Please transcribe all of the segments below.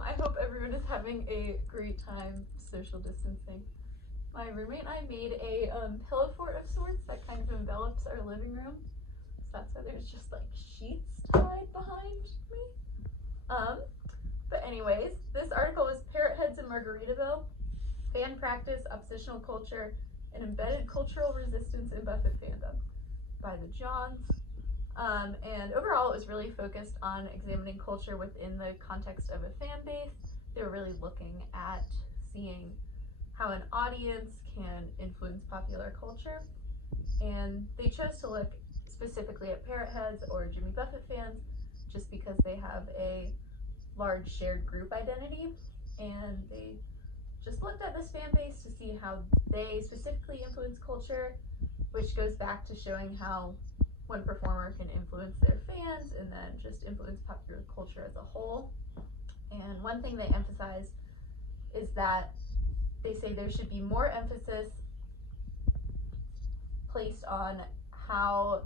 I hope everyone is having a great time social distancing. My roommate and I made a pillow fort of sorts that kind of envelops our living room. So that's why there's just like sheets tied behind me. But anyways, this article was Parrotheads in Margaritaville, Fan Practice, Oppositional Culture, and Embedded Cultural Resistance in Buffett Fandom by the Johns. And overall, it was really focused on examining culture within the context of a fan base. They were really looking at seeing how an audience can influence popular culture. And they chose to look specifically at Parrotheads or Jimmy Buffett fans just because they have a large shared group identity. And they just looked at this fan base to see how they specifically influence culture, which goes back to showing how one performer can influence their fans and then just influence popular culture as a whole. And one thing they emphasize is that they say there should be more emphasis placed on how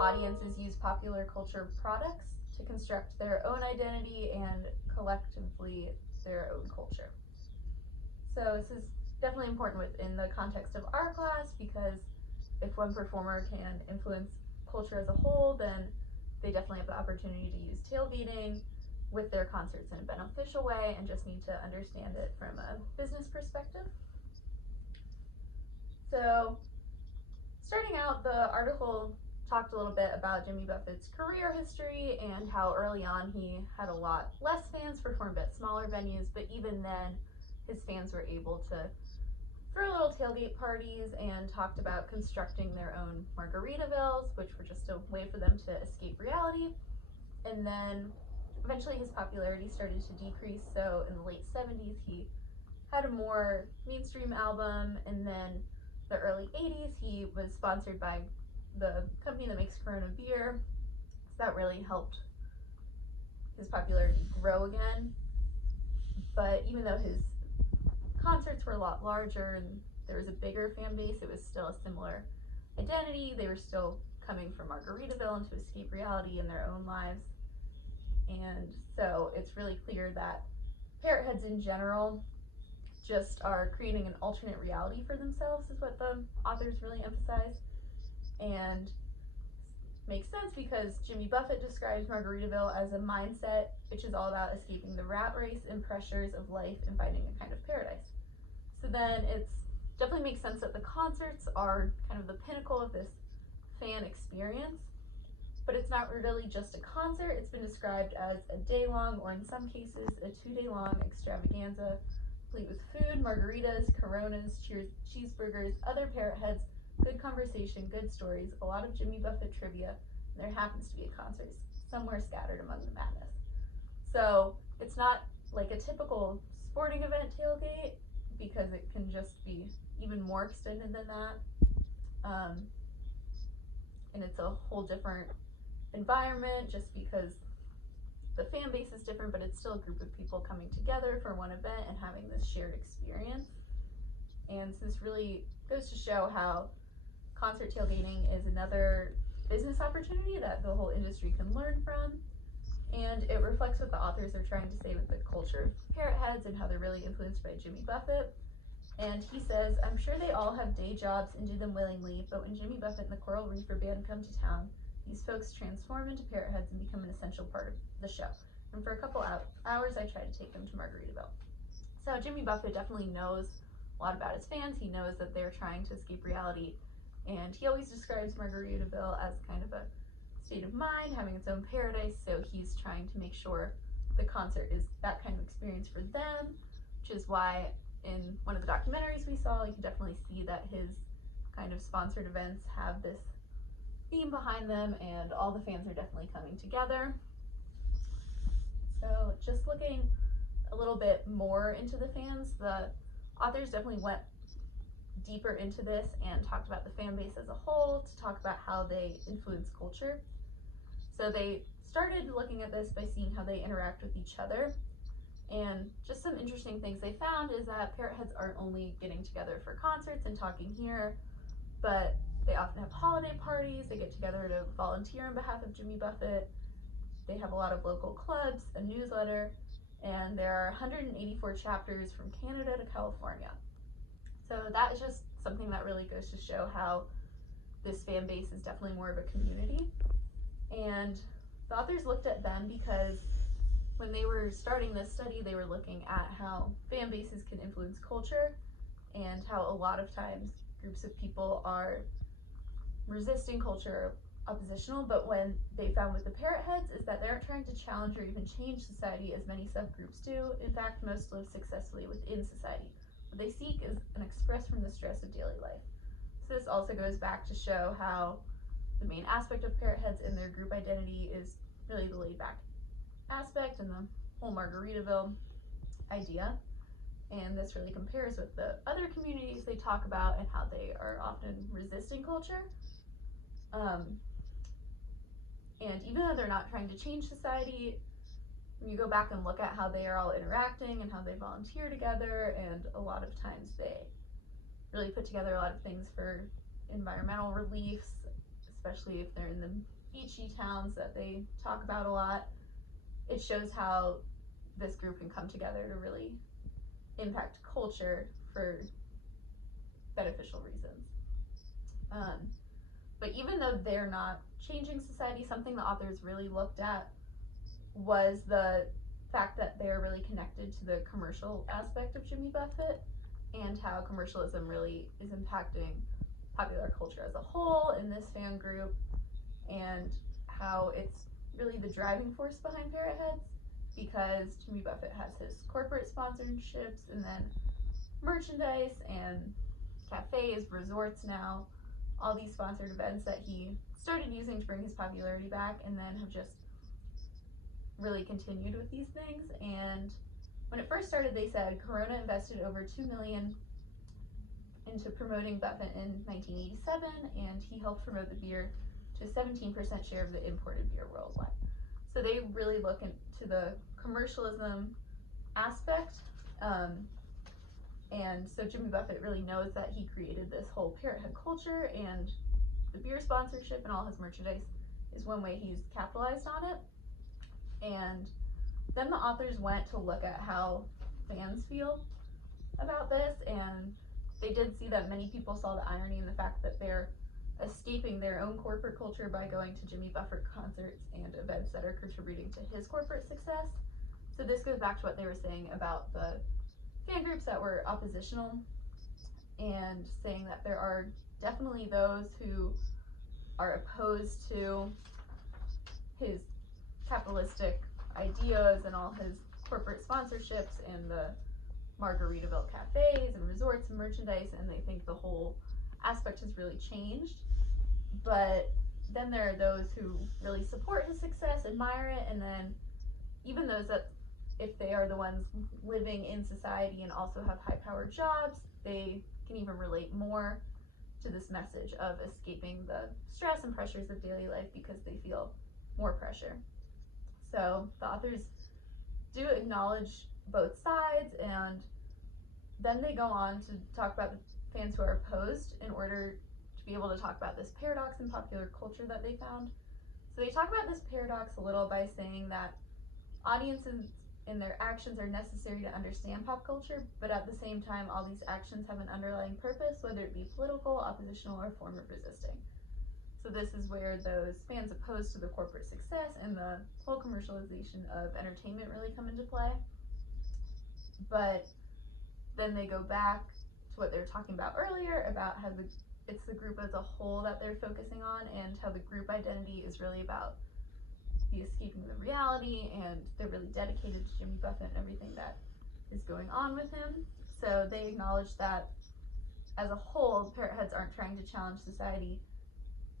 audiences use popular culture products to construct their own identity and collectively their own culture. So this is definitely important within the context of our class, because if one performer can influence culture as a whole, then they definitely have the opportunity to use tailgating with their concerts in a beneficial way and just need to understand it from a business perspective. So starting out, the article talked a little bit about Jimmy Buffett's career history and how early on he had a lot less fans, performed at smaller venues, but even then his fans were able to throw little tailgate parties, and talked about constructing their own Margaritavilles, which were just a way for them to escape reality. And then eventually his popularity started to decrease, so in the late 70s he had a more mainstream album, and then the early 80s he was sponsored by the company that makes Corona beer, so that really helped his popularity grow again. But even though his concerts were a lot larger and there was a bigger fan base, it was still a similar identity. They were still coming from Margaritaville and to escape reality in their own lives. And so it's really clear that Parrotheads in general just are creating an alternate reality for themselves, is what the authors really emphasize. And makes sense because Jimmy Buffett describes Margaritaville as a mindset which is all about escaping the rat race and pressures of life and finding a kind of paradise. So then it's definitely makes sense that the concerts are kind of the pinnacle of this fan experience, but it's not really just a concert. It's been described as a day-long, or in some cases a 2-day-long extravaganza, complete with food, margaritas, Coronas, cheeseburgers, other Parrotheads, good conversation, good stories, a lot of Jimmy Buffett trivia, and there happens to be a concert somewhere scattered among the madness. So it's not like a typical sporting event tailgate, because it can just be even more extended than that. And it's a whole different environment just because the fan base is different, but it's still a group of people coming together for one event and having this shared experience. And so this really goes to show how concert tailgating is another business opportunity that the whole industry can learn from. And it reflects what the authors are trying to say with the culture of Parrotheads and how they're really influenced by Jimmy Buffett. And he says, I'm sure they all have day jobs and do them willingly, but when Jimmy Buffett and the Coral Reefer Band come to town, these folks transform into Parrotheads and become an essential part of the show. And for a couple hours, I try to take them to Margaritaville. So Jimmy Buffett definitely knows a lot about his fans. He knows that they're trying to escape reality, and he always describes Margaritaville as kind of a state of mind, having its own paradise, so he's trying to make sure the concert is that kind of experience for them, which is why in one of the documentaries we saw, you can definitely see that his kind of sponsored events have this theme behind them, and all the fans are definitely coming together. So just looking a little bit more into the fans, the authors definitely went deeper into this and talked about the fan base as a whole to talk about how they influence culture. So they started looking at this by seeing how they interact with each other. And just some interesting things they found is that Parrotheads aren't only getting together for concerts and talking here, but they often have holiday parties. They get together to volunteer on behalf of Jimmy Buffett. They have a lot of local clubs, a newsletter, and there are 184 chapters from Canada to California. So that is just something that really goes to show how this fan base is definitely more of a community. And the authors looked at them because when they were starting this study, they were looking at how fan bases can influence culture and how a lot of times groups of people are resisting culture, oppositional, but when they found with the Parrotheads is that they aren't trying to challenge or even change society as many subgroups do. In fact, most live successfully within society. What they seek is an express from the stress of daily life. So this also goes back to show how the main aspect of Parrotheads in their group identity is really the laid back aspect and the whole Margaritaville idea. And this really compares with the other communities they talk about and how they are often resisting culture. And even though they're not trying to change society, when you go back and look at how they are all interacting and how they volunteer together, and a lot of times they really put together a lot of things for environmental reliefs, especially if they're in the beachy towns that they talk about a lot. It shows how this group can come together to really impact culture for beneficial reasons. But even though they're not changing society, something the authors really looked at was the fact that they're really connected to the commercial aspect of Jimmy Buffett and how commercialism really is impacting popular culture as a whole in this fan group, and how it's really the driving force behind Parrotheads, because Jimmy Buffett has his corporate sponsorships and then merchandise and cafes, resorts now, all these sponsored events that he started using to bring his popularity back, and then have just really continued with these things. And when it first started, they said Corona invested over $2 million into promoting Buffett in 1987, and he helped promote the beer to a 17% share of the imported beer worldwide. So they really look into the commercialism aspect, and so Jimmy Buffett really knows that he created this whole Parrothead culture, and the beer sponsorship and all his merchandise is one way he's capitalized on it. And then the authors went to look at how fans feel about this, and they did see that many people saw the irony in the fact that they're escaping their own corporate culture by going to Jimmy Buffett concerts and events that are contributing to his corporate success. So this goes back to what they were saying about the fan groups that were oppositional, and saying that there are definitely those who are opposed to his capitalistic ideas and all his corporate sponsorships and the Margaritaville cafes and resorts and merchandise, and they think the whole aspect has really changed. But then there are those who really support his success, admire it, and then even those that, if they are the ones living in society and also have high-powered jobs, they can even relate more to this message of escaping the stress and pressures of daily life because they feel more pressure. So the authors do acknowledge both sides, and then they go on to talk about the fans who are opposed in order to be able to talk about this paradox in popular culture that they found. So they talk about this paradox a little by saying that audiences and their actions are necessary to understand pop culture, but at the same time, all these actions have an underlying purpose, whether it be political, oppositional, or a form of resisting. So this is where those fans opposed to the corporate success and the whole commercialization of entertainment really come into play. But then they go back to what they were talking about earlier about how it's the group as a whole that they're focusing on, and how the group identity is really about the escaping the reality, and they're really dedicated to Jimmy Buffett and everything that is going on with him. So they acknowledge that as a whole, Parrotheads aren't trying to challenge society,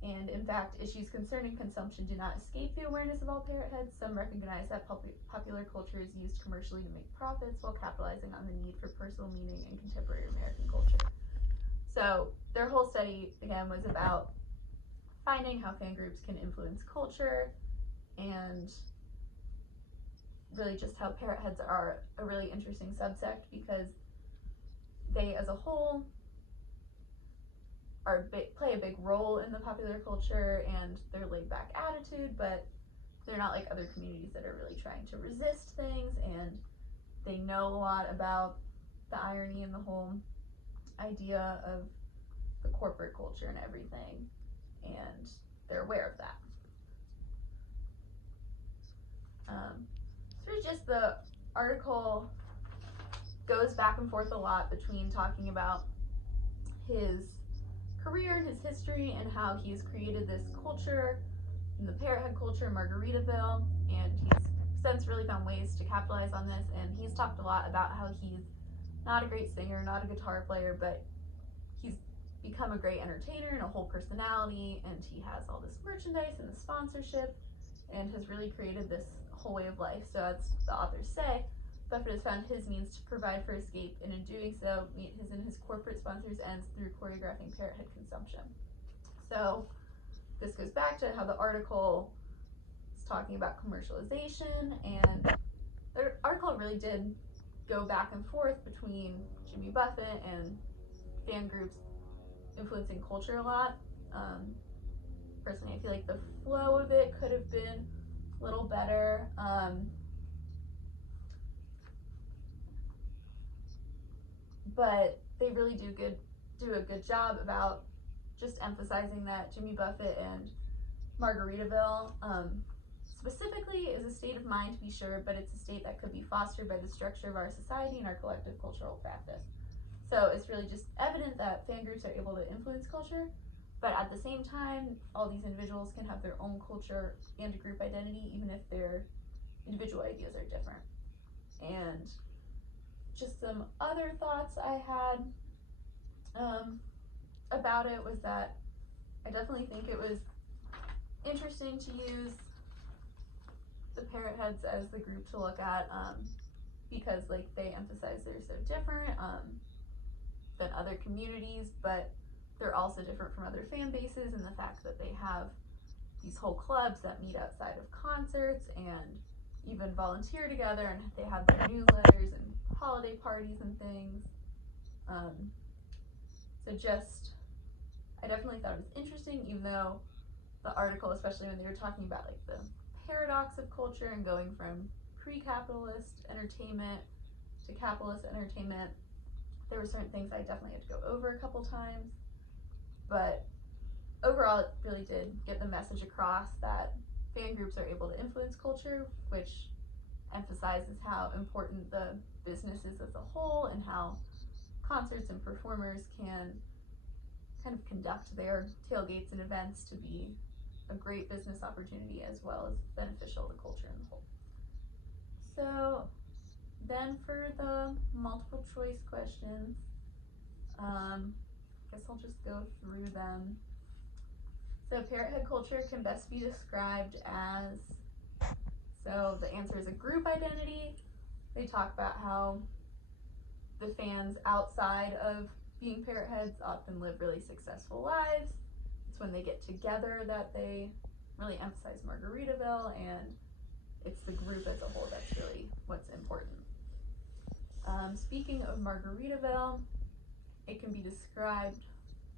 and in fact, issues concerning consumption do not escape the awareness of all Parrotheads. Some recognize that popular culture is used commercially to make profits while capitalizing on the need for personal meaning in contemporary American culture. So their whole study, again, was about finding how fan groups can influence culture, and really just how Parrotheads are a really interesting subsect because they as a whole play a big role in the popular culture and their laid back attitude, but they're not like other communities that are really trying to resist things, and they know a lot about the irony and the whole idea of the corporate culture and everything, and they're aware of that. Through just the article goes back and forth a lot between talking about his career and his history and how he's created this culture in the Parrothead culture in Margaritaville, and he's since really found ways to capitalize on this. And he's talked a lot about how he's not a great singer, not a guitar player, but he's become a great entertainer and a whole personality, and he has all this merchandise and the sponsorship and has really created this whole way of life. So as the authors say, Buffett has found his means to provide for escape, and in doing so meet his and his corporate sponsors' ends through choreographing Parrothead consumption. So this goes back to how the article is talking about commercialization, and the article really did go back and forth between Jimmy Buffett and fan groups influencing culture a lot. Personally, I feel like the flow of it could have been a little better. But they really do a good job about just emphasizing that Jimmy Buffett and Margaritaville specifically is a state of mind, to be sure, but it's a state that could be fostered by the structure of our society and our collective cultural practice. So it's really just evident that fan groups are able to influence culture, but at the same time, all these individuals can have their own culture and a group identity, even if their individual ideas are different. And just some other thoughts I had about it was that I definitely think it was interesting to use the Parrotheads as the group to look at, because like they emphasize they're so different than other communities, but they're also different from other fan bases in the fact that they have these whole clubs that meet outside of concerts and even volunteer together, and they have their newsletters and holiday parties and things. So just, I definitely thought it was interesting, even though the article, especially when they were talking about like the paradox of culture and going from pre-capitalist entertainment to capitalist entertainment, there were certain things I definitely had to go over a couple times. But overall, it really did get the message across that fan groups are able to influence culture, which emphasizes how important the business is as a whole and how concerts and performers can kind of conduct their tailgates and events to be a great business opportunity as well as beneficial to culture in the whole. So then for the multiple choice questions, I guess I'll just go through them. So Parrothead culture can best be described as, so the answer is a group identity. They talk about how the fans outside of being Parrotheads often live really successful lives. It's when they get together that they really emphasize Margaritaville, and it's the group as a whole that's really what's important. Speaking of Margaritaville, it can be described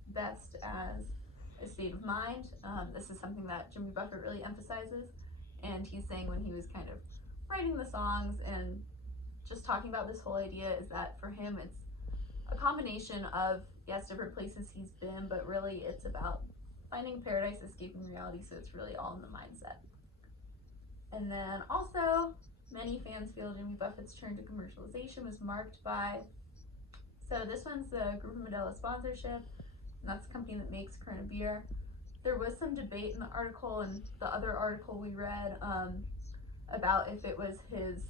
best as a state of mind. This is something that Jimmy Buffett really emphasizes, and he's saying when he was kind of writing the songs and just talking about this whole idea is that for him it's a combination of, yes, different places he's been, but really it's about finding paradise, escaping reality, so it's really all in the mindset. And then also, many fans feel Jimmy Buffett's turn to commercialization was marked by, so this one's the Grupo Modelo sponsorship, and that's the company that makes Corona beer. There was some debate in the article and the other article we read about if it was his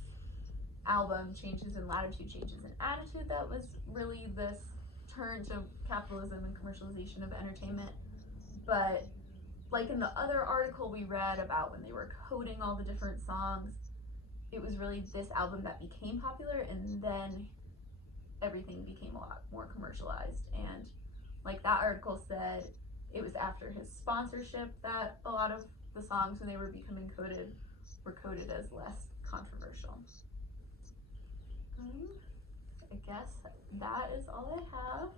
album Changes in Latitude, Changes in Attitude that was really this turn to capitalism and commercialization of entertainment. But like in the other article we read about when they were coding all the different songs, it was really this album that became popular, and then everything became a lot more commercialized. And like that article said, it was after his sponsorship that a lot of the songs, when they were becoming coded, were coded as less controversial. I guess that is all I have.